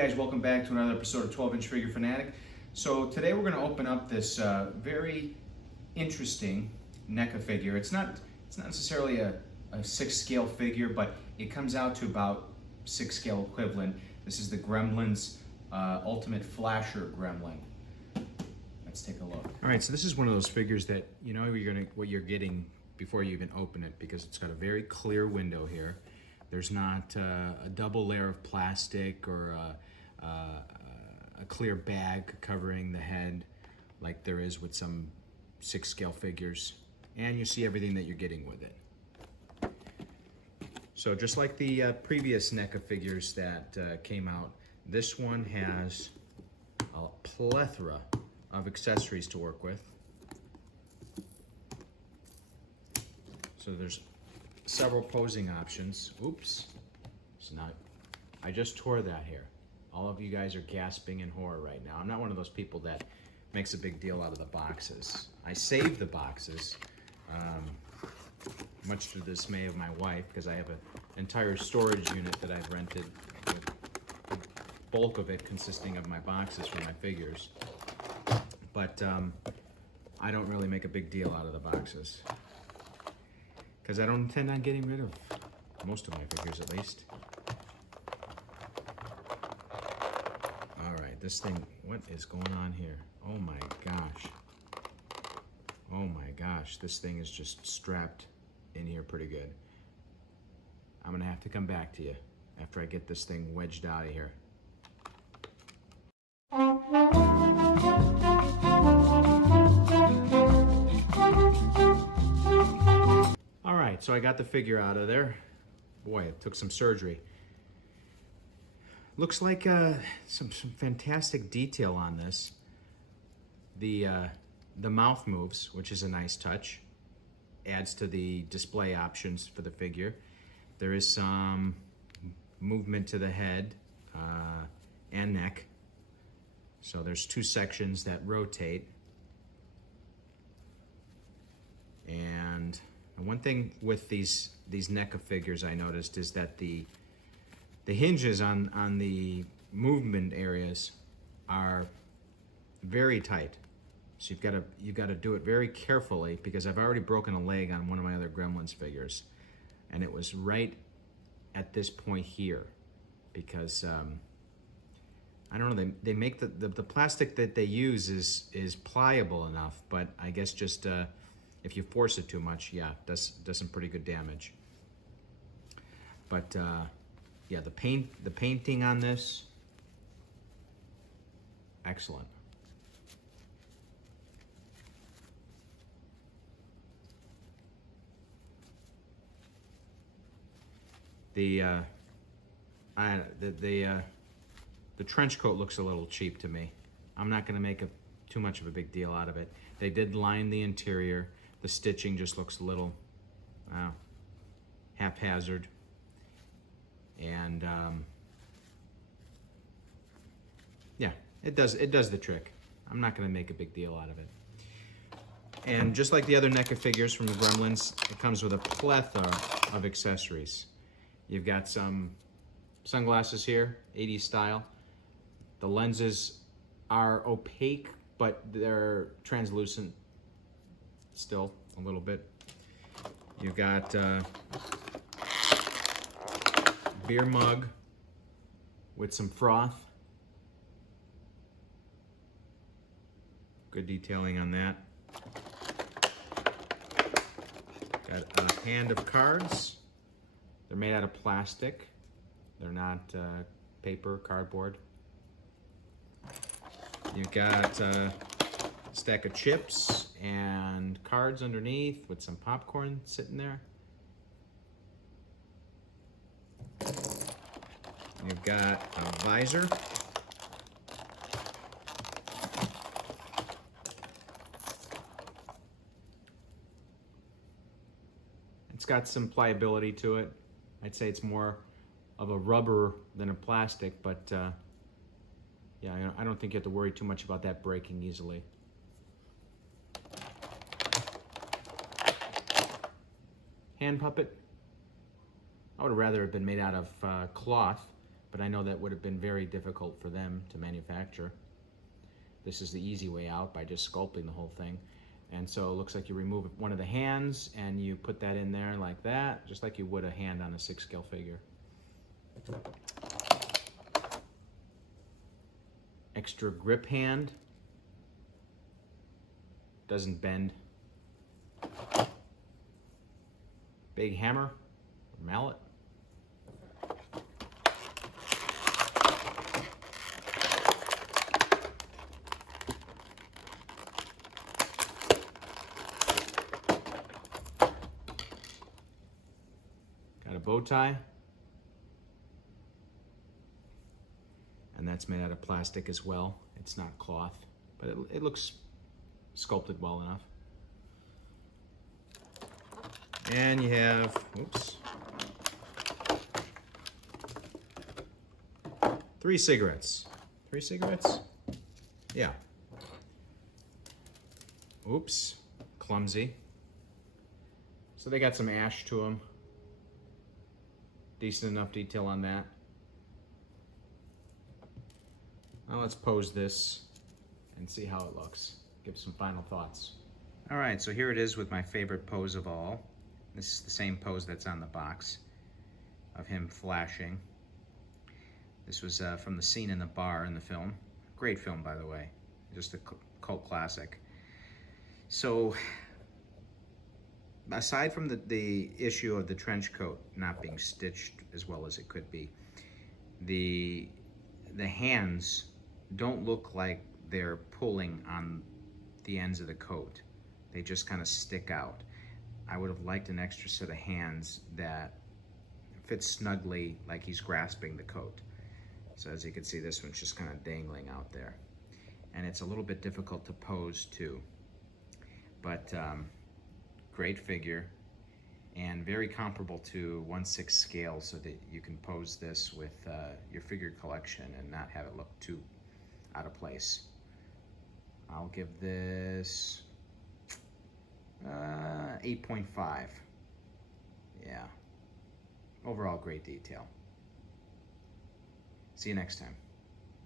Hey guys, welcome back to another episode of 12-inch Figure Fanatic. So today we're going to open up this very interesting NECA figure. It's not necessarily a 6-scale figure, but it comes out to about 6-scale equivalent. This is the Gremlins Ultimate Flasher Gremlin. Let's take a look. All right, so this is one of those figures that you know what you're getting before you even open it, because it's got a very clear window here. There's not a double layer of plastic or a clear bag covering the head like there is with some 6-scale figures. And you see everything that you're getting with it. So just like the previous NECA figures that came out, this one has a plethora of accessories to work with. So there's several posing options. Oops, it's not. I just tore that here. All of you guys are gasping in horror right now. I'm not one of those people that makes a big deal out of the boxes. I save the boxes, much to the dismay of my wife, because I have an entire storage unit that I've rented, with the bulk of it consisting of my boxes for my figures. But I don't really make a big deal out of the boxes, because I don't intend on getting rid of most of my figures, at least. All right, this thing, what is going on here? Oh my gosh. Oh my gosh, this thing is just strapped in here pretty good. I'm gonna have to come back to you after I get this thing wedged out of here. So I got the figure out of there. Boy, it took some surgery. Looks like some fantastic detail on this. The mouth moves, which is a nice touch. Adds to the display options for the figure. There is some movement to the head and neck. So there's 2 sections that rotate. And one thing with these NECA figures I noticed is that the hinges on the movement areas are very tight. So you've got to do it very carefully, because I've already broken a leg on one of my other Gremlins figures, and it was right at this point here, because I don't know, they make the plastic that they use is pliable enough, but I guess just if you force it too much, yeah, does some pretty good damage. But yeah, the painting on this, excellent. The trench coat looks a little cheap to me. I'm not going to make too much of a big deal out of it. They did line the interior. The stitching just looks a little haphazard, and yeah, it does the trick. I'm not going to make a big deal out of it. And just like the other NECA figures from the Gremlins, it comes with a plethora of accessories. You've got some sunglasses here, 80s style. The lenses are opaque, but they're translucent still a little bit. You've got beer mug with some froth. Good detailing on that. Got a hand of cards. They're made out of plastic. They're not paper, cardboard. You've got a stack of chips and cards underneath with some popcorn sitting there. You've got a visor. It's got some pliability to it. I'd say it's more of a rubber than a plastic, but yeah, I don't think you have to worry too much about that breaking easily. Hand puppet. I would have rather have been made out of cloth, but I know that would have been very difficult for them to manufacture. This is the easy way out by just sculpting the whole thing. And so it looks like you remove one of the hands and you put that in there like that, just like you would a hand on a 6-scale figure. Extra grip hand. Doesn't bend. Big hammer or mallet. Got a bow tie. And that's made out of plastic as well. It's not cloth, but it looks sculpted well enough. And you have, oops, 3 cigarettes. 3 cigarettes? Yeah. Oops, clumsy. So they got some ash to them. Decent enough detail on that. Now let's pose this and see how it looks. Give some final thoughts. All right, so here it is with my favorite pose of all. This is the same pose that's on the box of him flashing. This was from the scene in the bar in the film. Great film, by the way. Just a cult classic. So, aside from the issue of the trench coat not being stitched as well as it could be, the hands don't look like they're pulling on the ends of the coat. They just kind of stick out. I would have liked an extra set of hands that fits snugly like he's grasping the coat. So as you can see, this one's just kind of dangling out there. And it's a little bit difficult to pose too. But great figure and very comparable to 1/6 scale, so that you can pose this with your figure collection and not have it look too out of place. I'll give this 8.5. Yeah. Overall, great detail. See you next time.